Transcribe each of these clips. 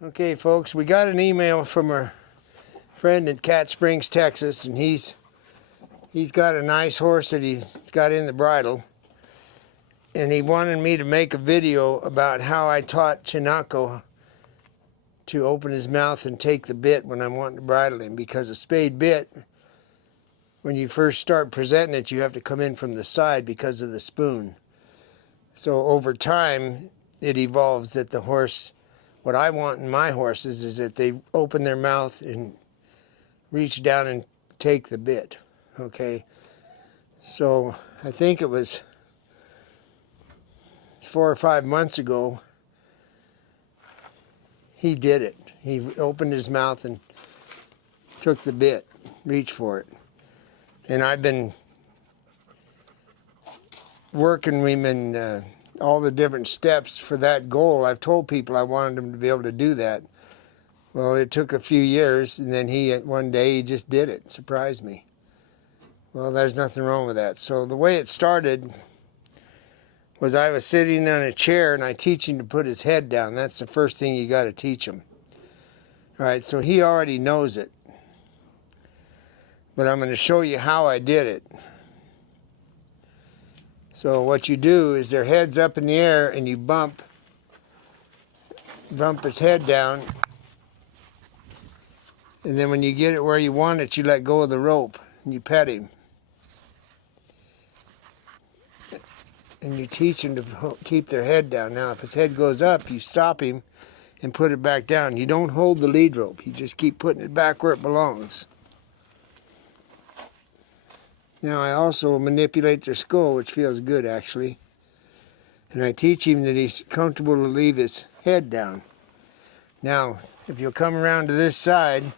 Okay, folks, we got an email from a friend in Cat Springs, Texas, and he's got a nice horse that he's got in the bridle, and he wanted me to make a video about how I taught Chinako to open his mouth and take the bit when I'm wanting to bridle him, because a spade bit, when you first start presenting it, you have to come in from the side because of the spoon. So over time, it evolves that the horse, what I want in my horses is that they open their mouth and reach down and take the bit, okay? So I think it was 4 or 5 months ago, he did it. He opened his mouth and took the bit, reached for it. And I've been working him in all the different steps for that goal. I've told people I wanted him to be able to do that. Well, it took a few years, and then one day he just did it. Surprised me. Well, there's nothing wrong with that. So the way it started was I was sitting on a chair, and I teach him to put his head down. That's the first thing you got to teach him. All right, so he already knows it. But I'm going to show you how I did it. So what you do is their head's up in the air, and you bump his head down. And then when you get it where you want it, you let go of the rope and you pet him. And you teach him to keep their head down. Now, if his head goes up, you stop him and put it back down. You don't hold the lead rope. You just keep putting it back where it belongs. Now, I also manipulate their skull, which feels good, actually. And I teach him that he's comfortable to leave his head down. Now, if you'll come around to this side,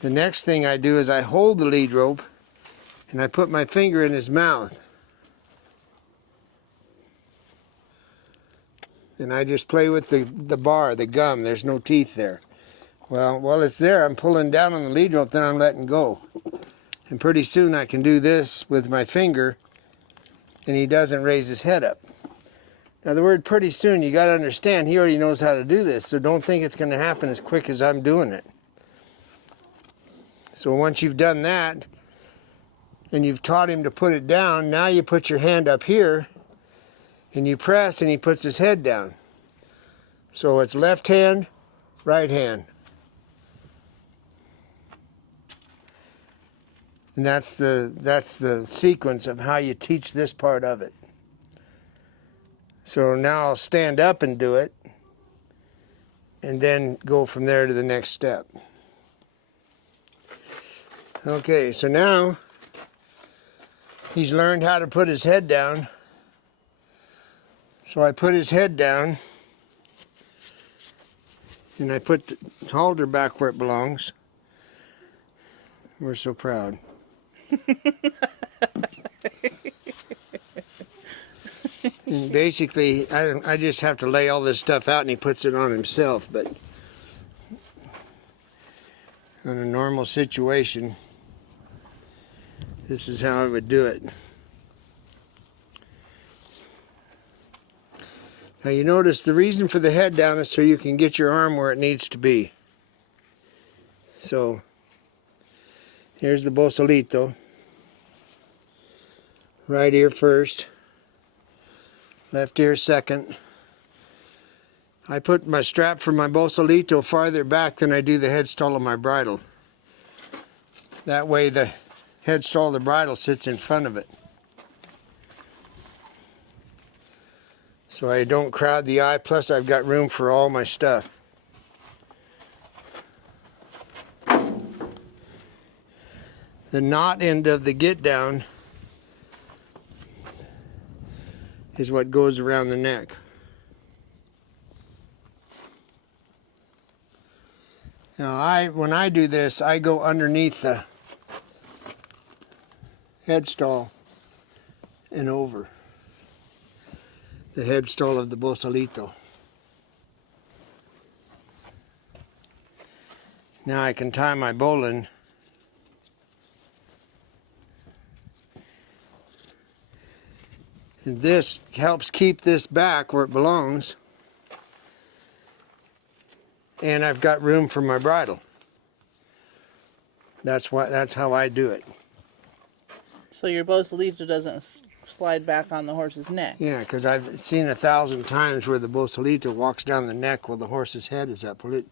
the next thing I do is I hold the lead rope and I put my finger in his mouth. And I just play with the bar, the gum. There's no teeth there. Well, while it's there, I'm pulling down on the lead rope, then I'm letting go. And pretty soon I can do this with my finger, and he doesn't raise his head up. Now the word pretty soon, you got to understand, he already knows how to do this, so don't think it's going to happen as quick as I'm doing it. So once you've done that, and you've taught him to put it down, now you put your hand up here, and you press, and he puts his head down. So it's left hand, right hand. And that's the sequence of how you teach this part of it. So now I'll stand up and do it, and then go from there to the next step. Okay, so now he's learned how to put his head down. So I put his head down, and I put the halter back where it belongs. We're so proud. And basically, I just have to lay all this stuff out and he puts it on himself, but in a normal situation, this is how I would do it. Now you notice the reason for the head down is so you can get your arm where it needs to be. So here's the bosalito. Right ear first, left ear second. I put my strap for my bosalito farther back than I do the headstall of my bridle. That way the headstall of the bridle sits in front of it. So I don't crowd the eye, plus I've got room for all my stuff. The knot end of the get down is what goes around the neck. Now when I do this, I go underneath the headstall and over. The headstall of the bosalito. Now I can tie my bowline. And this helps keep this back where it belongs. and I've got room for my bridle. That's how I do it. So your Bosalito doesn't slide back on the horse's neck. Yeah, because I've seen 1,000 times where the Bosalito walks down the neck while the horse's head is up. Well,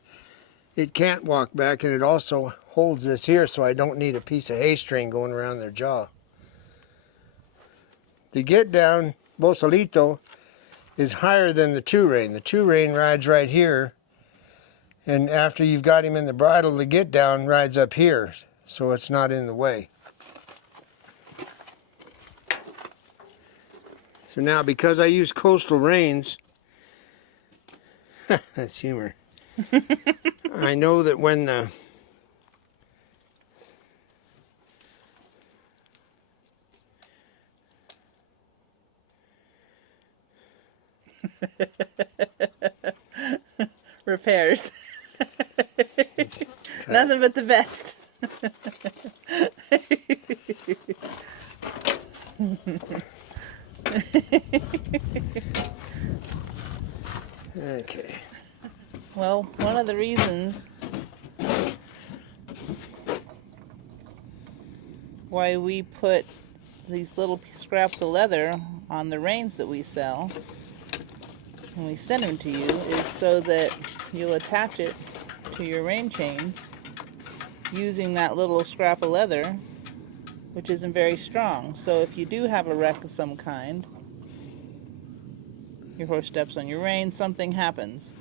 it can't walk back, and it also holds this here, so I don't need a piece of hay string going around their jaw. The get down Bosalito is higher than the two-rein. The two-rein rides right here, and after you've got him in the bridle, the get down rides up here, so it's not in the way. So now, because I use coastal reins, that's humor. I know that when the repairs. Nothing but the best. Okay. Well, one of the reasons why we put these little scraps of leather on the reins that we sell when we send them to you is so that you'll attach it to your rein chains using that little scrap of leather, which isn't very strong. So if you do have a wreck of some kind, your horse steps on your rein, something happens,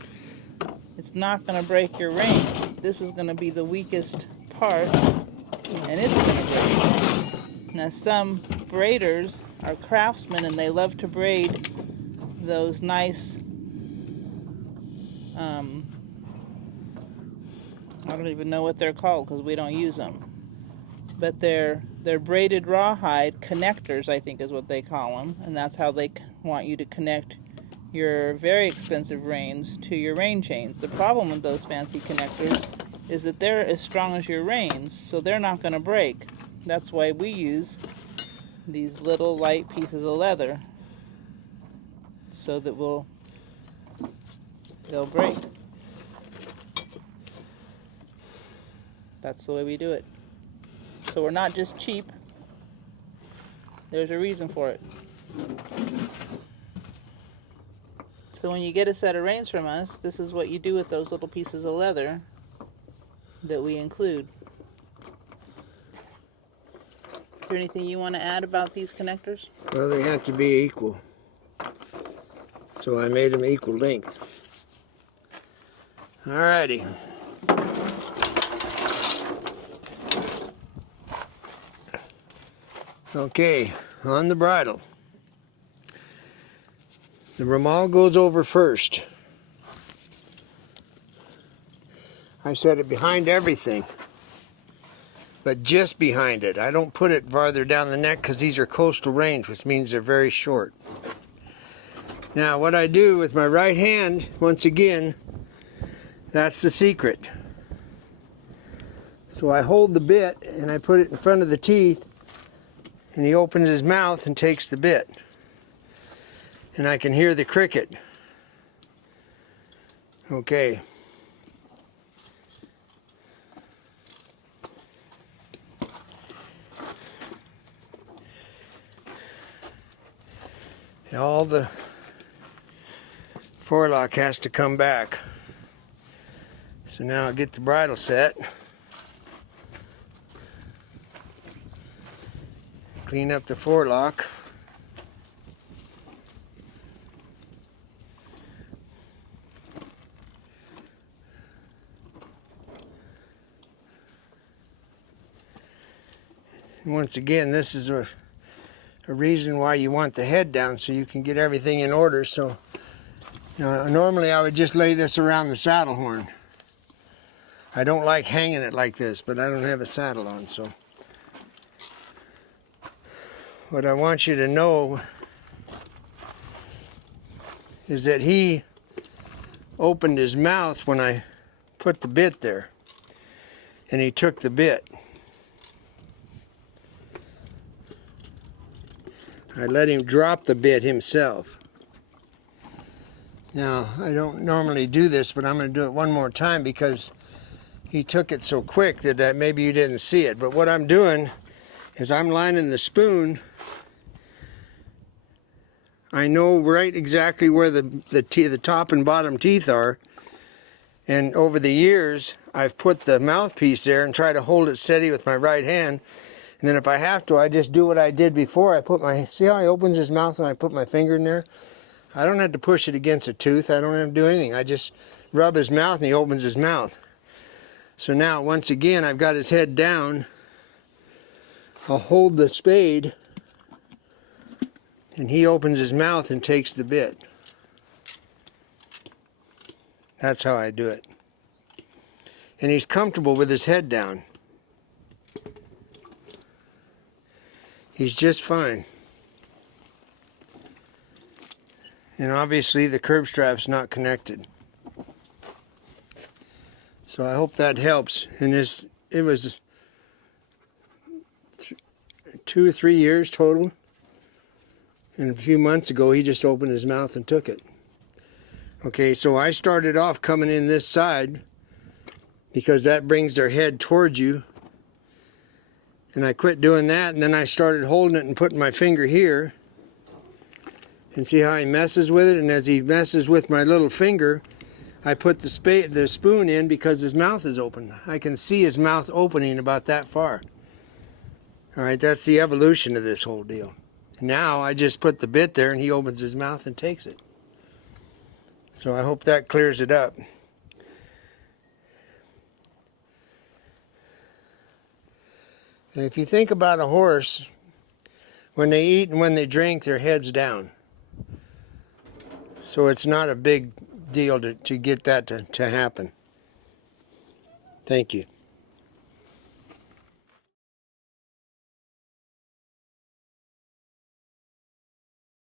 it's not going to break your rein. This is going to be the weakest part, and it's going to break. Now, some braiders are craftsmen, and they love to braid those nice, I don't even know what they're called because we don't use them. But they're braided rawhide connectors, I think is what they call them, and that's how they want you to connect your very expensive reins to your rein chains. The problem with those fancy connectors is that they're as strong as your reins, so they're not going to break. That's why we use these little light pieces of leather so that they'll break. That's the way we do it. So we're not just cheap. There's a reason for it. So when you get a set of reins from us, this is what you do with those little pieces of leather that we include. Is there anything you want to add about these connectors? Well, they have to be equal. So I made them equal length. Alrighty. Okay, on the bridle. The ramal goes over first. I set it behind everything, but just behind it. I don't put it farther down the neck because these are coastal reins, which means they're very short. Now, what I do with my right hand, once again, that's the secret. So I hold the bit and I put it in front of the teeth, and he opens his mouth and takes the bit. And I can hear the cricket. Okay. All the forelock has to come back. So now I'll get the bridle set. Clean up the forelock. And once again, this is a reason why you want the head down, so you can get everything in order. So normally I would just lay this around the saddle horn. I don't like hanging it like this, but I don't have a saddle on, so. What I want you to know is that he opened his mouth when I put the bit there, and he took the bit. I let him drop the bit himself. Now, I don't normally do this, but I'm going to do it one more time because he took it so quick that maybe you didn't see it. But what I'm doing is I'm lining the spoon. I know right exactly where the top and bottom teeth are. And over the years, I've put the mouthpiece there and try to hold it steady with my right hand. And then if I have to, I just do what I did before. See how he opens his mouth when I put my finger in there? I don't have to push it against a tooth. I don't have to do anything. I just rub his mouth and he opens his mouth. So now, once again, I've got his head down. I'll hold the spade and he opens his mouth and takes the bit. That's how I do it. And he's comfortable with his head down. He's just fine. And obviously the curb strap's not connected. So I hope that helps. And it was 2 or 3 years total. And a few months ago he just opened his mouth and took it. Okay, so I started off coming in this side because that brings their head towards you. And I quit doing that, and then I started holding it and putting my finger here. And see how he messes with it? And as he messes with my little finger, I put the spoon in because his mouth is open. I can see his mouth opening about that far. All right, that's the evolution of this whole deal. Now I just put the bit there and he opens his mouth and takes it. So I hope that clears it up. And if you think about a horse, when they eat and when they drink, their head's down. So it's not a big deal to get that to happen. Thank you.